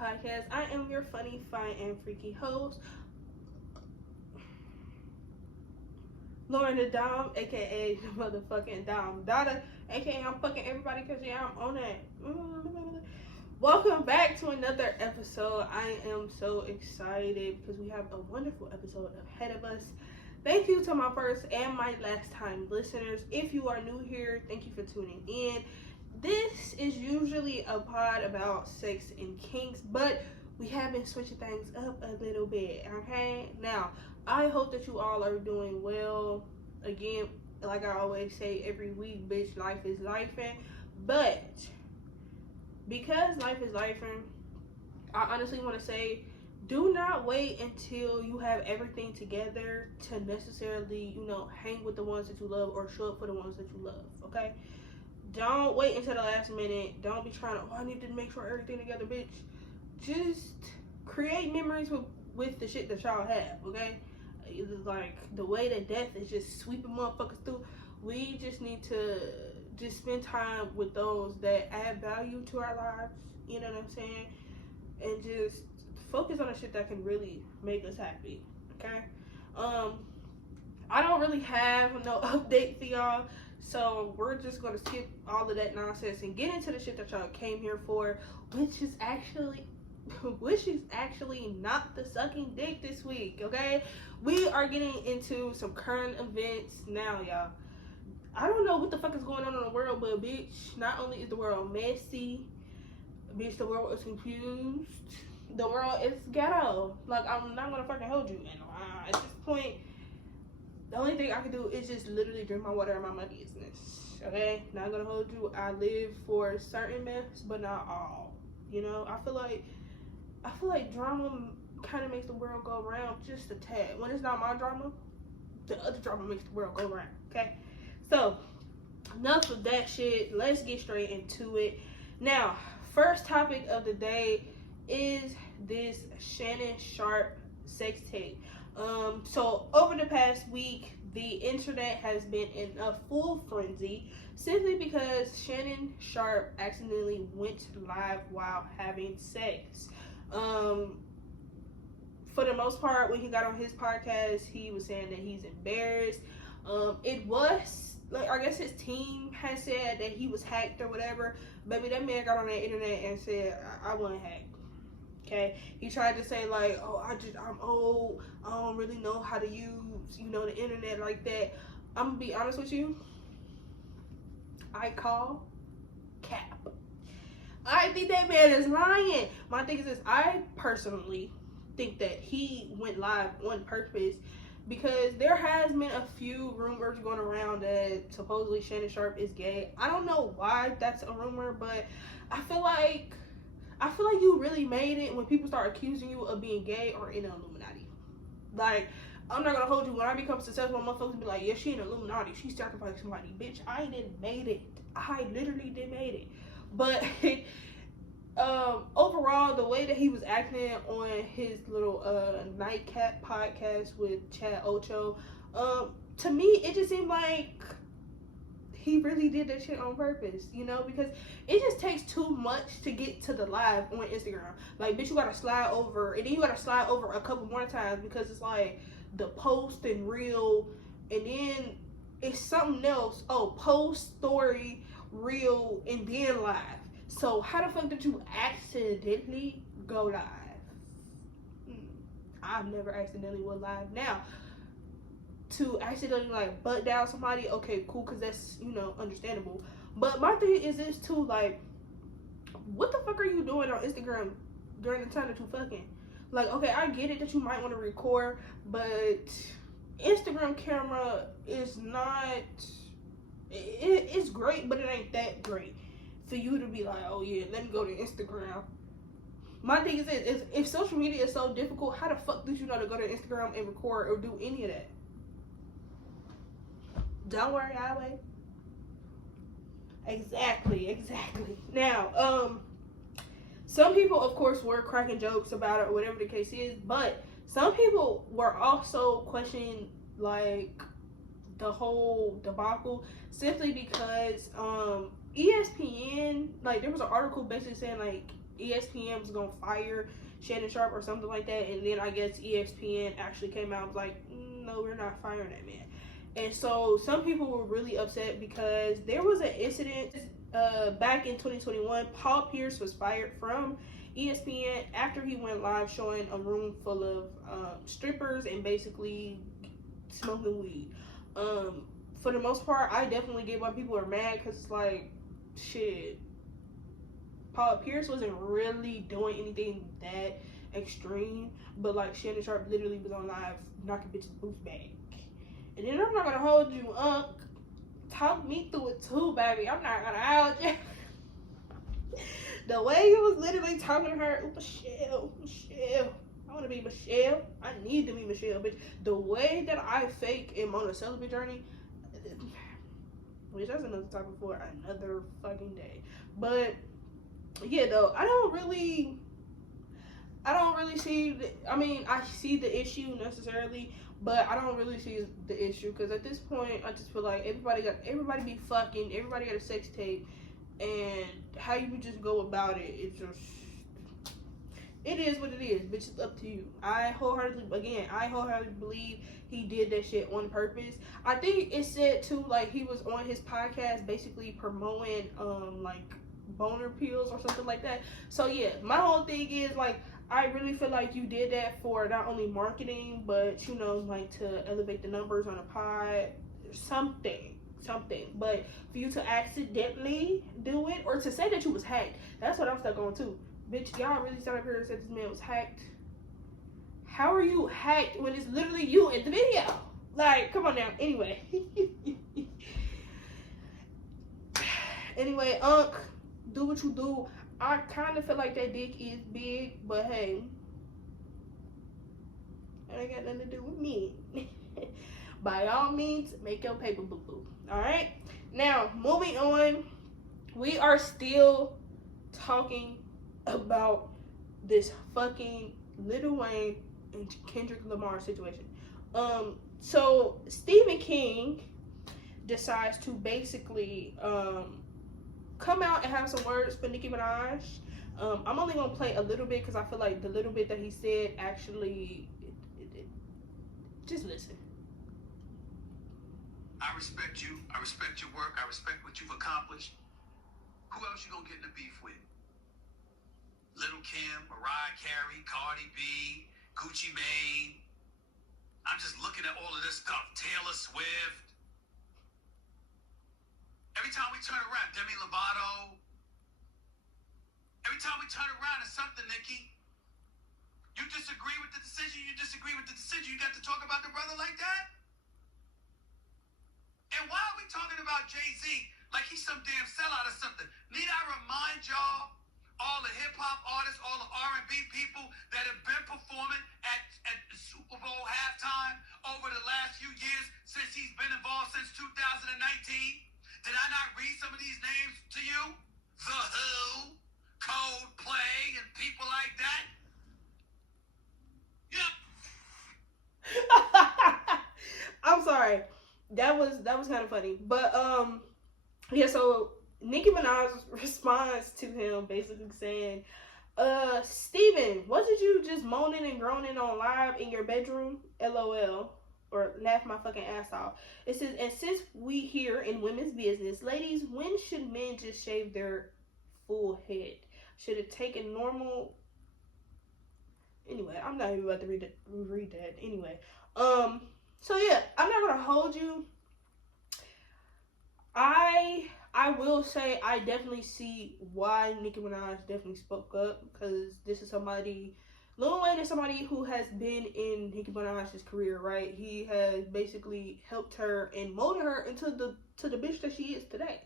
Podcast. I am your funny, fine, and freaky host, lauryn.thedomme, aka the motherfucking Dom Dada, aka I'm fucking everybody because yeah, I'm on that. Welcome back to another episode. I am so excited because we have a wonderful episode ahead of us. Thank you to my first and my last time listeners. If you are new here, thank you for tuning in. This is usually a pod about sex and kinks, but we have been switching things up a little bit, okay? Now, I hope that you all are doing well. Again, like I always say every week, bitch, life is lifing. But because life is lifing, I honestly want to say, do not wait until you have everything together to necessarily, hang with the ones that you love or show up for the ones that you love, okay? Don't wait until the last minute. Don't be trying to, I need to make sure everything together, bitch. Just create memories with the shit that y'all have, okay? It's like the way that death is just sweeping motherfuckers through. We just need to just spend time with those that add value to our lives, you know what I'm saying? And just focus on the shit that can really make us happy, okay? I don't really have no update for y'all, so we're just gonna skip all of that nonsense and get into the shit that y'all came here for, which is actually not the sucking dick this week, okay? We are getting into some current events now, y'all. I don't know what the fuck is going on in the world, but bitch, not only is the world messy, bitch, the world is confused. The world is ghetto. Like, I'm not gonna fucking hold you. And at this point, the only thing I can do is just literally drink my water and mind my business. Okay? Not gonna hold you. I live for certain myths, but not all. I feel like drama kind of makes the world go round just a tad. When it's not my drama, the other drama makes the world go round. Okay? So, enough of that shit. Let's get straight into it. Now, first topic of the day is this Shannon Sharpe sex tape. So over the past week, the internet has been in a full frenzy simply because Shannon Sharpe accidentally went live while having sex. For the most part, when he got on his podcast, he was saying that he's embarrassed. It was like, I guess his team has said that he was hacked or whatever. Baby, that man got on the internet and said, I wasn't hacked. Okay, he tried to say like, oh, I'm old, I don't really know how to use, the internet like that. I'm gonna be honest with you, I call cap. I think that man is lying. My thing is this, I personally think that he went live on purpose because there has been a few rumors going around that supposedly Shannon Sharpe is gay. I don't know why that's a rumor, but I feel like you really made it when people start accusing you of being gay or in the Illuminati. Like, I'm not gonna hold you. When I become successful, motherfuckers be like, yeah, she in the Illuminati. She sacrificed somebody. Bitch, I didn't made it. I literally did made it. But overall, the way that he was acting on his little nightcap podcast with Chad Ocho, to me, it just seemed like he really did that shit on purpose, because it just takes too much to get to the live on Instagram. Like, bitch, you gotta slide over, and then you gotta slide over a couple more times because it's like the post and reel, and then it's something else. Oh, post, story, reel, and then live. So how the fuck did you accidentally go live? I've never accidentally went live. Now, to accidentally like butt down somebody, okay, cool, because that's understandable. But my thing is this too, like, what the fuck are you doing on Instagram during the time that you fucking? Like, okay, I get it that you might want to record, but Instagram camera is not, it's great, but it ain't that great for you to be like, oh yeah, let me go to Instagram. My thing is this, if social media is so difficult, how the fuck did you know to go to Instagram and record or do any of that? Don't worry, I'll wait. Exactly. Now, some people, of course, were cracking jokes about it or whatever the case is, but some people were also questioning, like, the whole debacle simply because ESPN, like, there was an article basically saying, like, ESPN was gonna fire Shannon Sharpe or something like that, and then I guess ESPN actually came out and was like, no, we're not firing that man. And so some people were really upset because there was an incident back in 2021. Paul Pierce was fired from ESPN after he went live showing a room full of strippers and basically smoking weed. For the most part, I definitely get why people are mad, because it's like, shit, Paul Pierce wasn't really doing anything that extreme, but like Shannon Sharpe literally was on live knocking bitches' boots back. And then I'm not gonna hold you, talk me through it too, baby. I'm not gonna hold you. The way he was literally talking to her, Michelle, I want to be Michelle. I need to be Michelle, bitch. The way that I fake am on a celibate journey, which that's another topic for another fucking day. But yeah, though, I don't really see. I see the issue necessarily, but I don't really see the issue, because at this point, I just feel like everybody be fucking, everybody got a sex tape, and how you just go about it, it is what it is, bitch. It's up to you. I wholeheartedly believe he did that shit on purpose. I think it said too, like, he was on his podcast basically promoting like boner pills or something like that. So yeah, my whole thing is like, I really feel like you did that for not only marketing, but like to elevate the numbers on a pod, something. But for you to accidentally do it, or to say that you was hacked, that's what I'm stuck on too. Bitch, y'all really sat up here and said this man was hacked. How are you hacked when it's literally you in the video? Like, come on now. Anyway, do what you do. I kind of feel like that dick is big, but hey, it ain't got nothing to do with me. By all means, make your paper boo-boo. Alright? Now, moving on, we are still talking about this fucking Lil Wayne and Kendrick Lamar situation. So Stephen King decides to basically come out and have some words for Nicki Minaj. I'm only gonna play a little bit, because I feel like the little bit that he said actually, just listen. I respect you. I respect your work. I respect what you've accomplished. Who else you gonna get in the beef with? Little Kim, Mariah Carey, Cardi B, Gucci Mane. I'm just looking at all of this stuff. Taylor Swift. Every time we turn around, Demi Lovato. Every time we turn around, it's something, Nicki. You disagree with the decision. You got to talk about the brother like that? And why are we talking about Jay-Z like he's some damn sellout or something? Need I remind y'all, all the hip-hop artists, all the R&B people that have been performing at the Super Bowl halftime over the last few years since he's been involved since 2019? Did I not read some of these names to you? The Who, Coldplay, and people like that? Yep. I'm sorry. That was kind of funny. But yeah, so Nicki Minaj's response to him basically saying, Steven, wasn't you just moaning and groaning on live in your bedroom? LOL. Or laugh my fucking ass off. It says, and since we here in women's business, ladies, when should men just shave their full head? Should it take a normal... Anyway, I'm not even about to read that. Anyway, so yeah, I'm not gonna hold you. I will say I definitely see why Nicki Minaj definitely spoke up, because this is somebody, Lil Wayne is somebody who has been in Nicki Minaj's career, right? He has basically helped her and molded her into the bitch that she is today.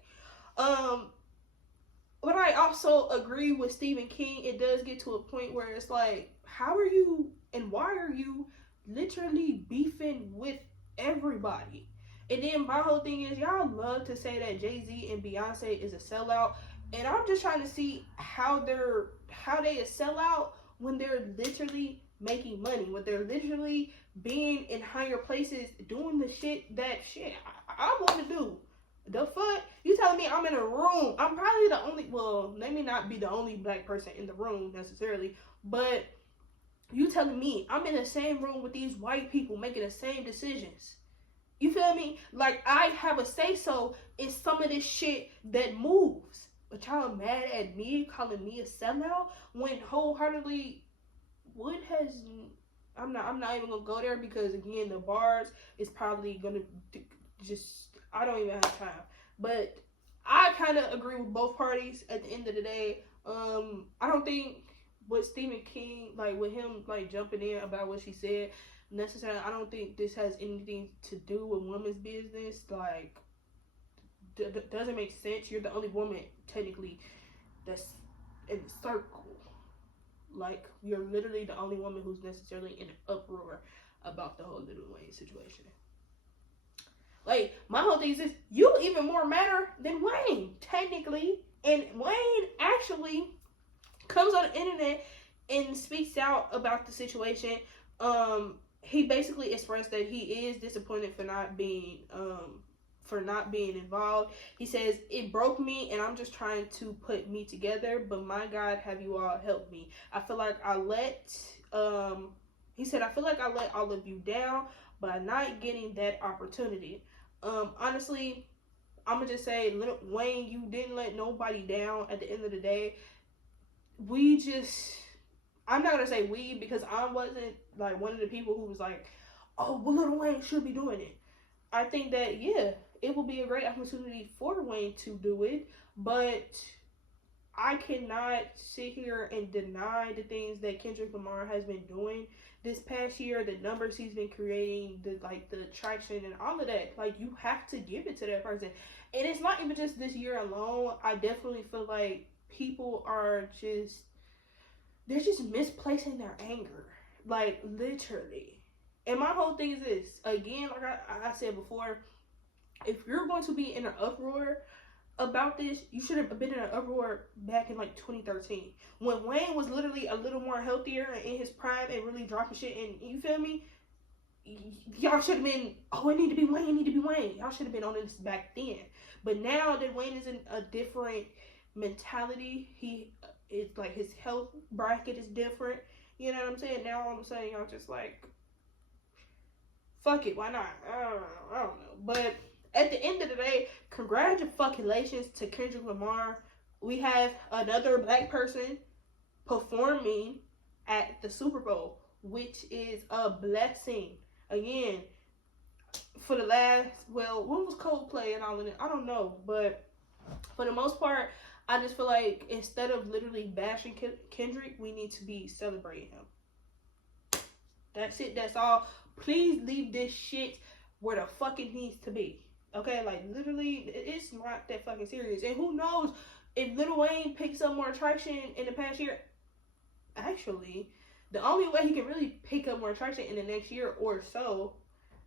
But I also agree with Stephen King. It does get to a point where it's like, how are you and why are you literally beefing with everybody? And then my whole thing is, y'all love to say that Jay-Z and Beyonce is a sellout, and I'm just trying to see how they a sellout when they're literally making money, when they're literally being in higher places, doing the shit that I want to do. The fuck? You telling me I'm in a room? I'm probably the only, well, let me not be the only black person in the room necessarily, but you telling me I'm in the same room with these white people making the same decisions. You feel me? Like, I have a say-so in some of this shit that moves. But y'all mad at me, calling me a sellout, when wholeheartedly Wood has... I'm not even gonna go there because, again, the bars is probably gonna just... I don't even have time. But I kind of agree with both parties at the end of the day. I don't think with Stephen King, like, with him, like, jumping in about what she said, necessarily, I don't think this has anything to do with women's business. Like, doesn't make sense. You're the only woman, technically, that's in the circle. Like, you're literally the only woman who's necessarily in an uproar about the whole Lil Wayne situation. Like, my whole thing is this: you even more matter than Wayne, technically. And Wayne actually comes on the internet and speaks out about the situation. He basically expressed that he is disappointed for not being involved. He says, "It broke me and I'm just trying to put me together, but my God, have you all helped me. I feel like I let he said, I feel like I let all of you down by not getting that opportunity." Honestly, I'm gonna just say, Lil Wayne, you didn't let nobody down. At the end of the day, I'm not gonna say we, because I wasn't like one of the people who was like, oh, well, Lil Wayne should be doing it. I think that, yeah, it will be a great opportunity for Wayne to do it, but I cannot sit here and deny the things that Kendrick Lamar has been doing this past year, the numbers he's been creating, the traction and all of that. Like, you have to give it to that person. And it's not even just this year alone. I definitely feel like people are they're just misplacing their anger. Like, literally. And my whole thing is this. Again, like I said before, if you're going to be in an uproar about this, you should have been in an uproar back in like 2013, when Wayne was literally a little more healthier and in his prime and really dropping shit. And you feel me? Y'all should have been, oh, it need to be Wayne, it need to be Wayne. Y'all should have been on this back then. But now that Wayne is in a different mentality, it's like his health bracket is different. You know what I'm saying? Now all of a sudden y'all just like, fuck it, why not? I don't know. But at the end of the day, congratulations to Kendrick Lamar. We have another black person performing at the Super Bowl, which is a blessing. Again, for the last, well, when was Coldplay and all of it? I don't know. But for the most part, I just feel like instead of literally bashing Kendrick, we need to be celebrating him. That's it. That's all. Please leave this shit where the fuck it needs to be. Okay? Like, literally, it's not that fucking serious. And who knows if Lil Wayne picks up more traction in the past year. Actually, the only way he can really pick up more traction in the next year or so,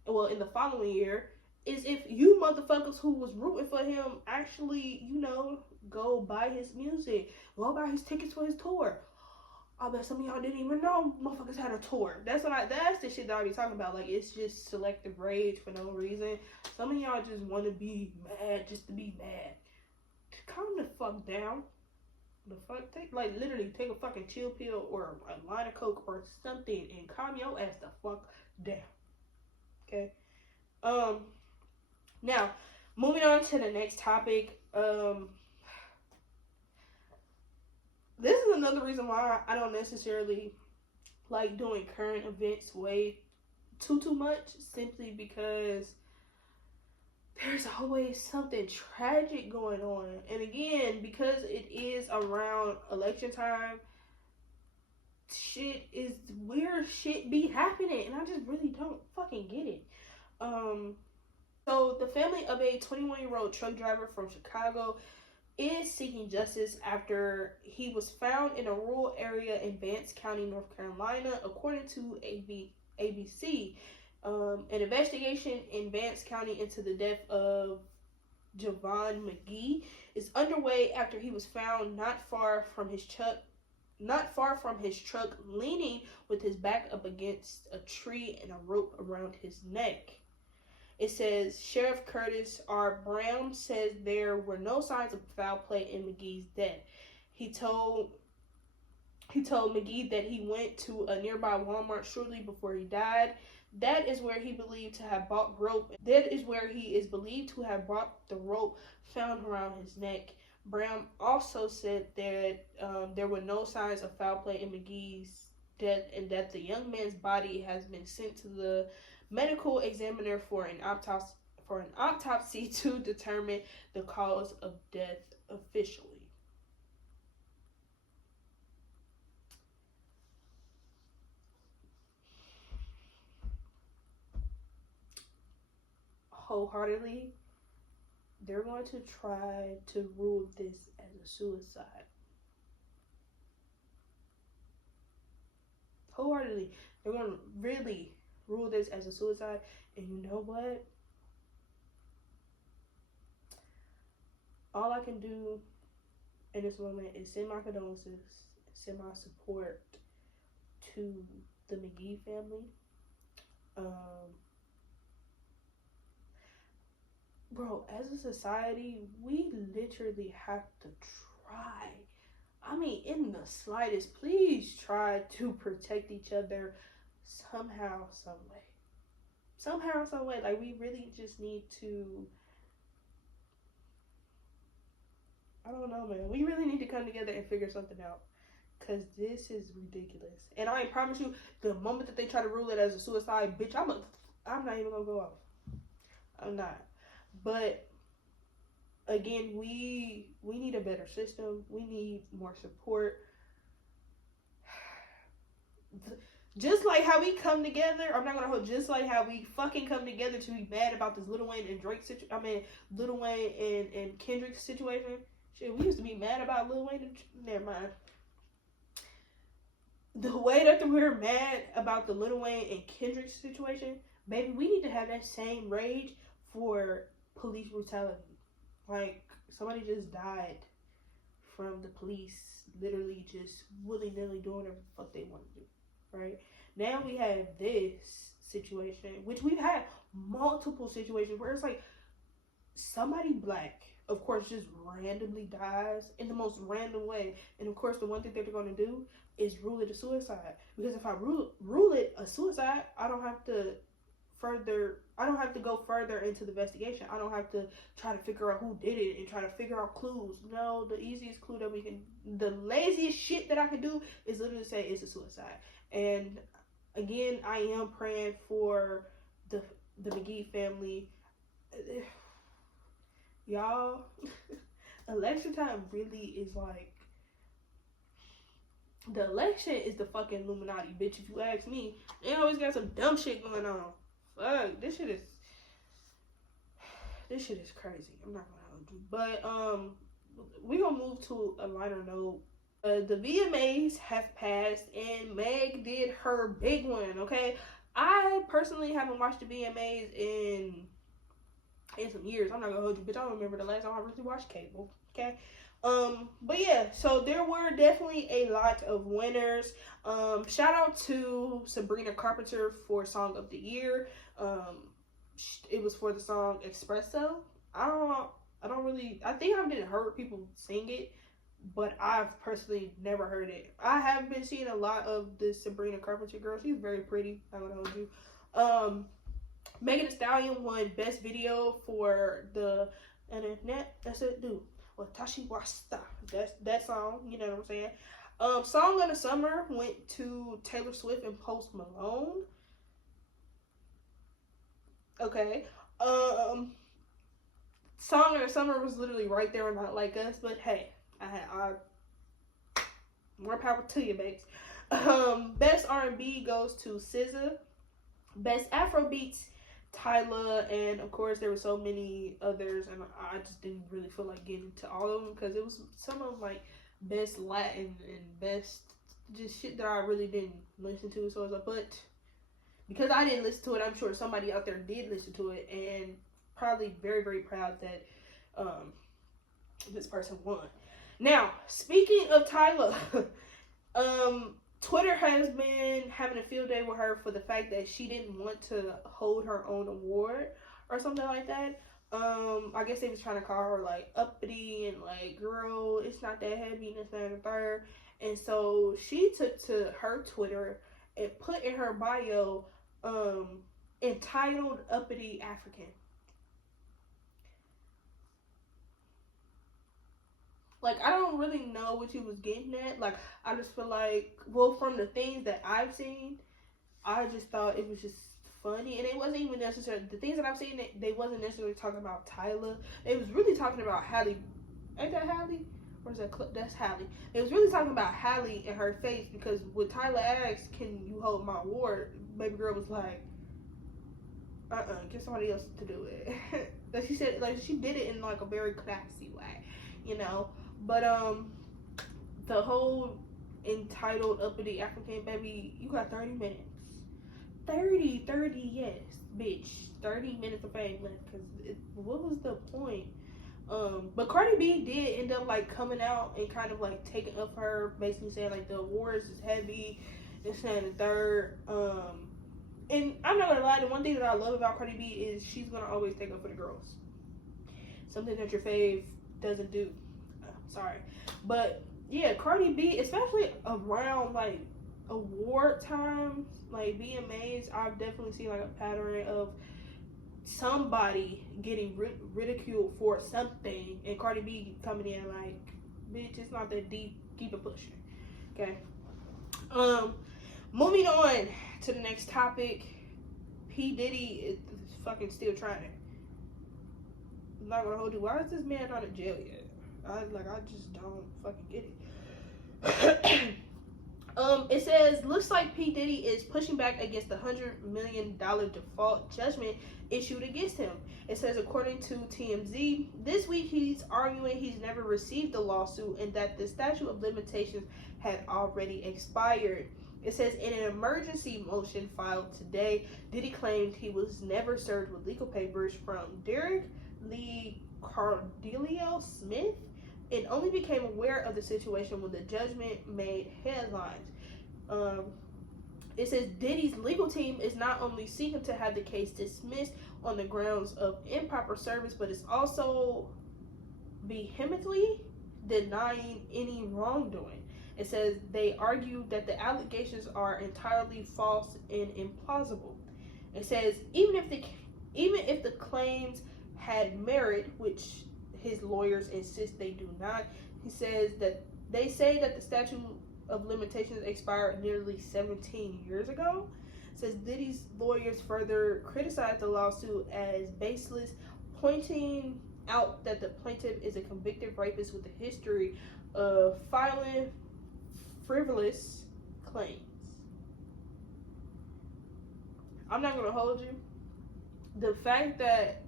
well, in the following year, is if you motherfuckers who was rooting for him actually, go buy his music, go buy his tickets for his tour. I bet some of y'all didn't even know motherfuckers had a tour. That's the shit that I be talking about. Like, it's just selective rage for no reason. Some of y'all just want to be mad just to be mad. Calm the fuck down. The fuck, literally take a fucking chill pill or a line of coke or something and calm your ass the fuck down. Okay. Now, moving on to the next topic. This is another reason why I don't necessarily like doing current events way too much, simply because there's always something tragic going on. And again, because it is around election time, weird shit be happening, and I just really don't fucking get it. So the family of a 21-year-old truck driver from Chicago is seeking justice after he was found in a rural area in Vance County, North Carolina, according to ABC. An investigation in Vance County into the death of Javon McGee is underway after he was found not far from his truck, leaning with his back up against a tree and a rope around his neck. It says, Sheriff Curtis R. Brown says there were no signs of foul play in McGee's death. He told McGee that he went to a nearby Walmart shortly before he died. That is where he believed to have bought rope. That is where he is believed to have brought the rope found around his neck. Brown also said that there were no signs of foul play in McGee's death, and that the young man's body has been sent to the medical examiner for an autopsy to determine the cause of death officially. Wholeheartedly, they're going to try to rule this as a suicide. Wholeheartedly, they're going to really rule this as a suicide. And you know what? All I can do in this moment is send my condolences, send my support to the McGee family. Bro, as a society, we literally have to try. I mean, in the slightest, please try to protect each other somehow, some way. Somehow, some way. Like, we really just need to, I don't know, man. We really need to come together and figure something out. Because this is ridiculous. And I promise you, the moment that they try to rule it as a suicide, bitch, I'm not even going to go off. I'm not. But again, we need a better system. We need more support. Just like how we come together, I'm not gonna hold. Just like how we fucking come together to be mad about this Lil Wayne and Drake Lil Wayne and Kendrick situation. Shit, we used to be mad about Lil Wayne and never mind. The way that we're mad about the Lil Wayne and Kendrick situation, baby, we need to have that same rage for police brutality. Like, somebody just died from the police literally just willy-nilly doing whatever the fuck they want to do, right? Now we have this situation, which we've had multiple situations where it's like somebody black, of course, just randomly dies in the most random way. And of course, the one thing that they're going to do is rule it a suicide. Because if I rule it a suicide, I don't have to go further into the investigation. I don't have to try to figure out who did it and try to figure out clues. No, the easiest clue that the laziest shit that I can do is literally say it's a suicide. And again, I am praying for the McGee family. Y'all, election time really is like, the election is the fucking Illuminati, bitch, if you ask me. They always got some dumb shit going on. Fuck, this shit is crazy. I'm not gonna hold you. But we're gonna move to a lighter note. The VMAs have passed and Meg did her big one, okay? I personally haven't watched the VMAs in some years. I'm not gonna hold you, bitch. I don't remember the last time I really watched cable, okay? But yeah, so there were definitely a lot of winners. Shout out to Sabrina Carpenter for Song of the Year. It was for the song Espresso. I think I've been heard people sing it, but I've personally never heard it. I have been seeing a lot of this Sabrina Carpenter girl. She's very pretty. I'm gonna hold you. Megan Thee Stallion won Best Video for the Internet. That's it, dude. Watashi Wasta. That's that song. You know what I'm saying? Song of the Summer went to Taylor Swift and Post Malone. Okay. Song of the Summer was literally right there and Not Like Us, but hey, I more power to you, babes. Best R&B goes to SZA. Best Afrobeats, Tyla, and of course there were so many others, and I just didn't really feel like getting to all of them because it was some of like best Latin and best just shit that I really didn't listen to. So I was like, but because I didn't listen to it, I'm sure somebody out there did listen to it, and probably very, very proud that this person won. Now, speaking of Tyla, Twitter has been having a field day with her for the fact that she didn't want to hold her own award or something like that. I guess they was trying to call her like uppity and like, girl, it's not that heavy and this, that, and the third. And so she took to her Twitter and put in her bio, entitled uppity African. Like, I don't really know what she was getting at. Like, I just feel like, well, from the things that I've seen, I just thought it was just funny. And it wasn't even necessarily, the things that I've seen, they wasn't necessarily talking about Tyler. They was really talking about Halle. Ain't that Halle? Or is that, that's Halle. It was really talking about Halle in her face, because when Tyler asked, can you hold my award, baby girl was like, get somebody else to do it. Like she said, like she did it in like a very classy way, you know. But the whole entitled uppity African, baby, you got 30 minutes. 30, yes, bitch. 30 minutes of fame left, because what was the point? But Cardi B did end up like coming out and kind of like taking up for her, basically saying like the awards is heavy, this and the third. And I'm not gonna lie, the one thing that I love about Cardi B is she's gonna always take up for the girls. Something that your fave doesn't do. Sorry. But yeah, Cardi B, especially around like award times, like VMAs, I've definitely seen like a pattern of somebody getting ridiculed for something, and Cardi B coming in like, bitch, it's not that deep, keep it pushing. Okay. Moving on to the next topic. P Diddy is fucking still trying. I'm not gonna hold you. Why is this man not in jail yet? I just don't fucking get it. It says, looks like P Diddy is pushing back against the $100 million default judgment issued against him. It says, according to TMZ, this week he's arguing he's never received the lawsuit and that the statute of limitations had already expired. It says, in an emergency motion filed today, Diddy claimed he was never served with legal papers from Derek Lee Cardillo Smith, and only became aware of the situation when the judgment made headlines. It says Diddy's legal team is not only seeking to have the case dismissed on the grounds of improper service, but is also vehemently denying any wrongdoing. It says they argue that the allegations are entirely false and implausible. It says even if the claims had merit, which his lawyers insist they do not, he says that they say that the statute of limitations expired nearly 17 years ago. It says Diddy's lawyers further criticized the lawsuit as baseless, pointing out that the plaintiff is a convicted rapist with a history of filing frivolous claims. I'm not gonna hold you. The fact that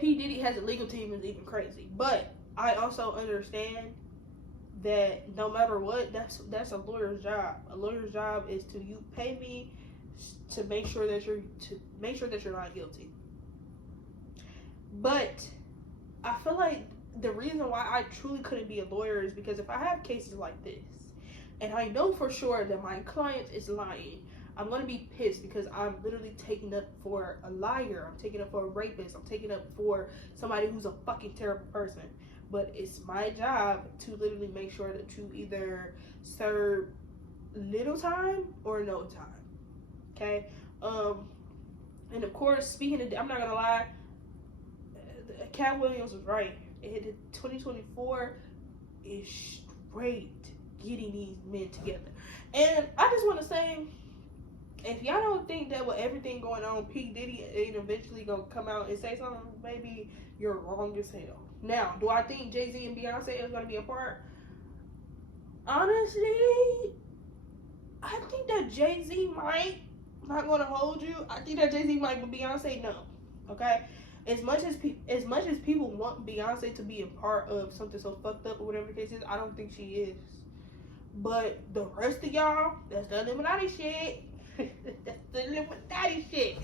P Diddy has a legal team is even crazy, but I also understand that no matter what, that's a lawyer's job. A lawyer's job is to, you pay me to make sure that you're not guilty. But I feel like the reason why I truly couldn't be a lawyer is because if I have cases like this and I know for sure that my client is lying, I'm going to be pissed because I'm literally taking up for a liar. I'm taking up for a rapist. I'm taking up for somebody who's a fucking terrible person. But it's my job to literally make sure that you either serve little time or no time. Okay? And of course, speaking of, I'm not going to lie, Cat Williams was right. 2024 is straight getting these men together. And I just want to say, if y'all don't think that with everything going on, P Diddy ain't eventually gonna come out and say something, maybe you're wrong as hell. Now, do I think Jay-Z and Beyonce is gonna be apart? Honestly, I think that Jay-Z might. I'm not gonna hold you. I think that Jay-Z might, but Beyonce no. Okay. As much as people want Beyonce to be a part of something so fucked up or whatever the case is, I don't think she is. But the rest of y'all, that's the Illuminati shit. That's the Illuminati shit.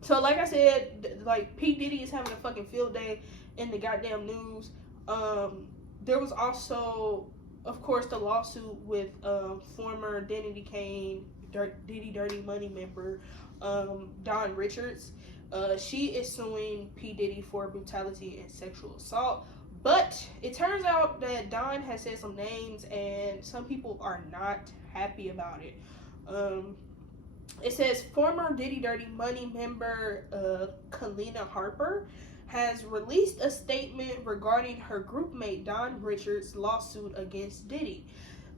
So like I said, like P Diddy is having a fucking field day in the goddamn news. There was also, of course, the lawsuit with former Diddy Kane, Diddy Dirty Money member, Dawn Richards. She is suing P Diddy for brutality and sexual assault. But it turns out that Dawn has said some names, and some people are not happy about it. It says former Diddy Dirty Money member Kalina Harper has released a statement regarding her groupmate Dawn Richards' lawsuit against Diddy.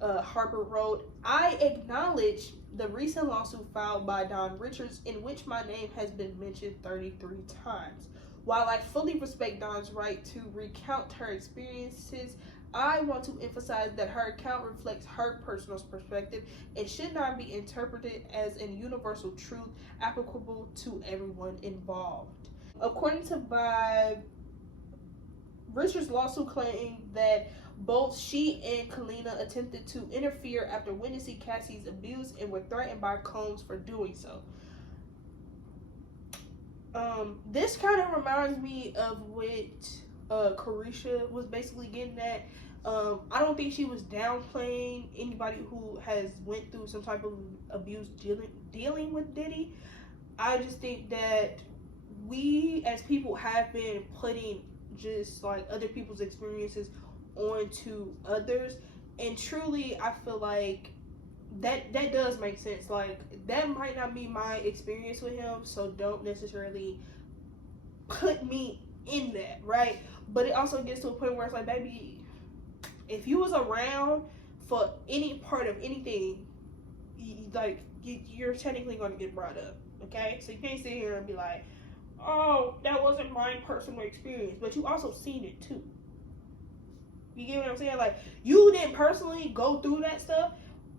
Harper wrote, "I acknowledge the recent lawsuit filed by Dawn Richards in which my name has been mentioned 33 times. While I fully respect Dawn's right to recount her experiences, I want to emphasize that her account reflects her personal perspective and should not be interpreted as a universal truth applicable to everyone involved." According to Vibe, Richard's lawsuit claimed that both she and Kalina attempted to interfere after witnessing Cassie's abuse and were threatened by Combs for doing so. This kind of reminds me of what Carisha was basically getting at. I don't think she was downplaying anybody who has went through some type of abuse dealing with Diddy. I just think that we as people have been putting just like other people's experiences onto others, and truly I feel like that does make sense. Like, that might not be my experience with him, so don't necessarily put me in that, right? But it also gets to a point where it's like, baby, if you was around for any part of anything, you're technically going to get brought up, okay? So you can't sit here and be like, oh, that wasn't my personal experience, but you also seen it too. You get what I'm saying? Like, you didn't personally go through that stuff,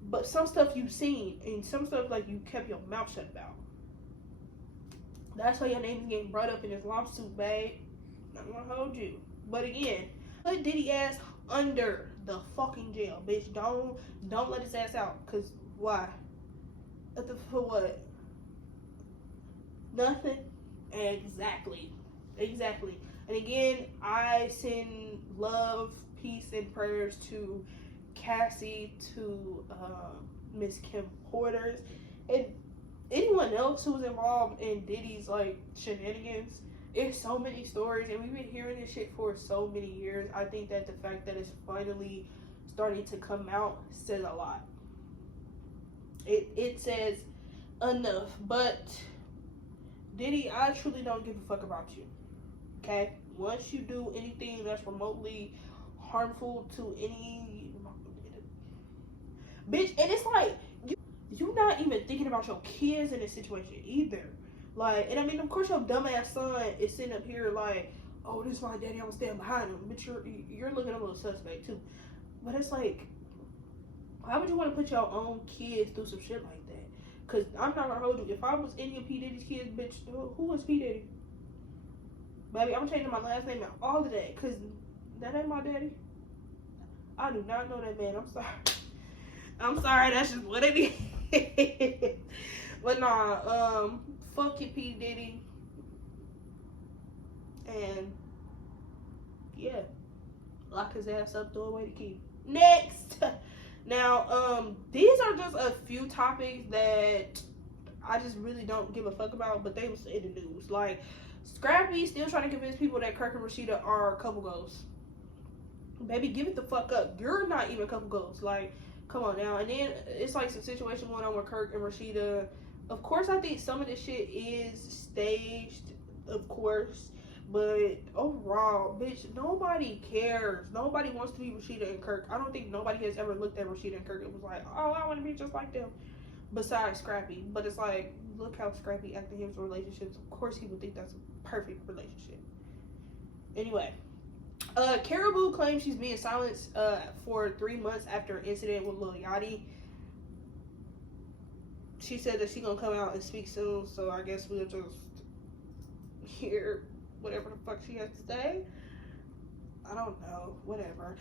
but some stuff you've seen, and some stuff like you kept your mouth shut about. That's why your name is getting brought up in this lawsuit, babe. I'm gonna hold you. But again, put Diddy ass under the fucking jail, bitch. Don't let his ass out. Cause why? For what? Nothing. Exactly. And again, I send love, peace, and prayers to Cassie, to Miss Kim Porters, and anyone else who's involved in Diddy's like shenanigans. There's so many stories, and we've been hearing this shit for so many years. I think that the fact that it's finally starting to come out says a lot. It says enough. But Diddy, I truly don't give a fuck about you. Okay? Once you do anything that's remotely harmful to any bitch, and it's like you not even thinking about your kids in this situation either. Like, and I mean, of course your dumbass son is sitting up here like, oh, this is my daddy, I'm gonna stand behind him. But you're looking a little suspect too. But it's like, why would you want to put your own kids through some shit like that? Cause I'm not gonna hold you. If I was any of P Diddy's kids, bitch, who was P Diddy? Baby, I'm changing my last name and all of that, cause that ain't my daddy. I do not know that man. I'm sorry. That's just what it is. But nah, fuck you, P Diddy. And yeah, lock his ass up, throw away the key. Next. Now, these are just a few topics that I just really don't give a fuck about, but they was in the news. Like, Scrappy still trying to convince people that Kirk and Rashida are couple goals. Baby, give it the fuck up. You're not even couple goals. Like, come on now. And then it's like some situation going on with Kirk and Rashida. Of course, I think some of this shit is staged, of course. But overall, bitch, nobody cares. Nobody wants to be Rashida and Kirk. I don't think nobody has ever looked at Rashida and Kirk and was like, oh, I want to be just like them. Besides Scrappy. But it's like, look how Scrappy acted in his relationships. Of course he would think that's a perfect relationship. Anyway. Caribou claims she's being silenced for 3 months after an incident with Lil Yachty. She said that she's gonna come out and speak soon, so I guess we'll just hear whatever the fuck she has to say. I don't know, whatever.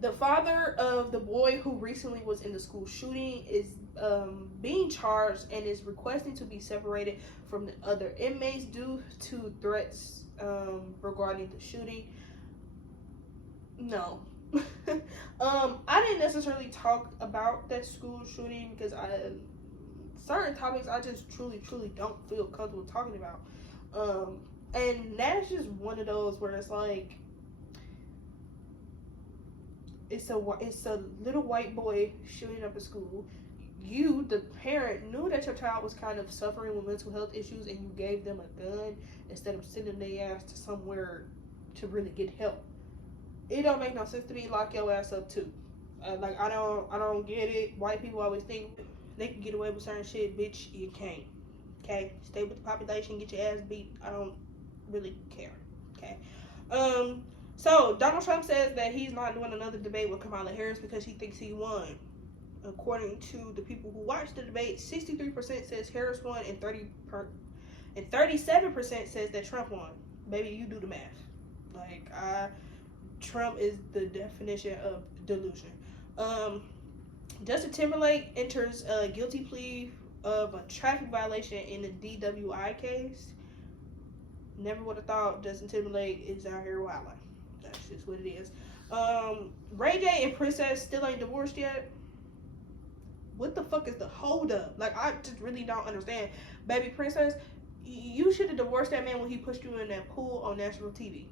The father of the boy who recently was in the school shooting is being charged and is requesting to be separated from the other inmates due to threats regarding the shooting. No. I didn't necessarily talk about that school shooting because certain topics I just truly don't feel comfortable talking about. And that's just one of those where it's like, it's a little white boy shooting up a school. You, the parent, knew that your child was kind of suffering with mental health issues, and you gave them a gun instead of sending their ass to somewhere to really get help. It don't make no sense to me. Lock your ass up too. Like, I don't get it. White people always think they can get away with certain shit. Bitch, you can't. Okay, stay with the population. Get your ass beat. I don't really care. Okay. So Donald Trump says that he's not doing another debate with Kamala Harris because he thinks he won. According to the people who watched the debate, 63% says Harris won, and 37% says that Trump won. Baby, you do the math. Like, Trump is the definition of delusion. Justin Timberlake enters a guilty plea of a traffic violation in a DWI case. Never would have thought Justin Timberlake is out here wilding. That's just what it is. Ray J and Princess still ain't divorced yet. What the fuck is the hold up? Like, I just really don't understand. Baby Princess, you should have divorced that man when he pushed you in that pool on national TV.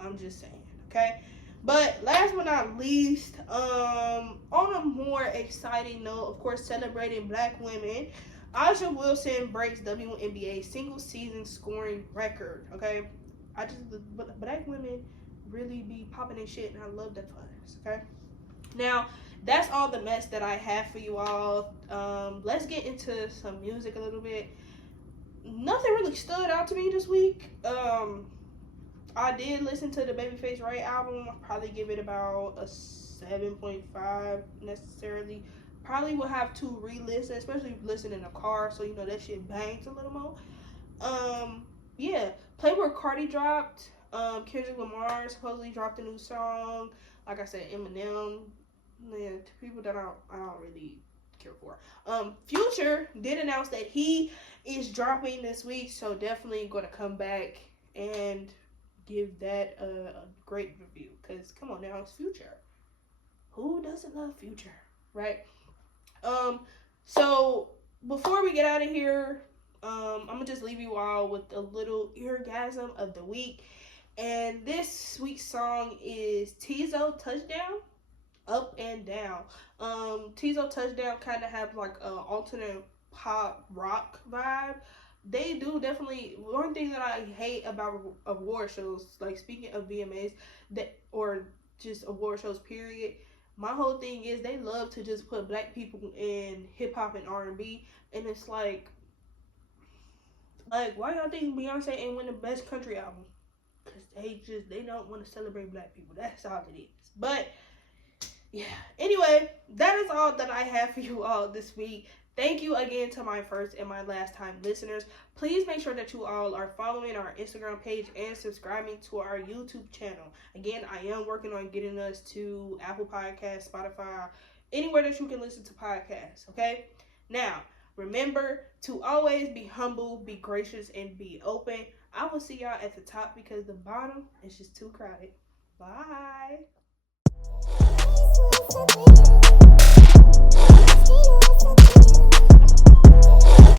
I'm just saying, okay? But last but not least, on a more exciting note, of course, celebrating Black women, Aja Wilson breaks WNBA single season scoring record, okay? Black women really be popping in shit, and I love that for us, okay? Now, that's all the mess that I have for you all. Let's get into some music a little bit. Nothing really stood out to me this week. I did listen to the Babyface Ray album. I'll probably give it about a 7.5 necessarily. Probably will have to re-listen, especially listen in a car, so you know that shit bangs a little more. Yeah, Playboy Cardi dropped. Kendrick Lamar supposedly dropped a new song. Like I said, Eminem. Yeah, to people that I don't really care for. Future did announce that he is dropping this week, so definitely going to come back and give that a great review. Because come on now, it's Future. Who doesn't love Future, right? So before we get out of here, I'm gonna just leave you all with a little eargasm of the week, and this week's song is Tizo Touchdown, Up and Down. Tizo Touchdown kind of have like an alternate pop rock vibe. They do definitely. One thing that I hate about award shows, like speaking of VMAs, or just award shows period, my whole thing is they love to just put Black people in hip hop and R&B, and it's like why y'all think Beyonce ain't win the best country album? Because they don't want to celebrate Black people. That's all it is. But yeah, anyway, that is all that I have for you all this week. Thank you again to my first and my last time listeners. Please make sure that you all are following our Instagram page and subscribing to our YouTube channel. Again, I am working on getting us to Apple Podcasts, Spotify, anywhere that you can listen to podcasts, okay? Now, remember to always be humble, be gracious, and be open. I will see y'all at the top because the bottom is just too crowded. Bye.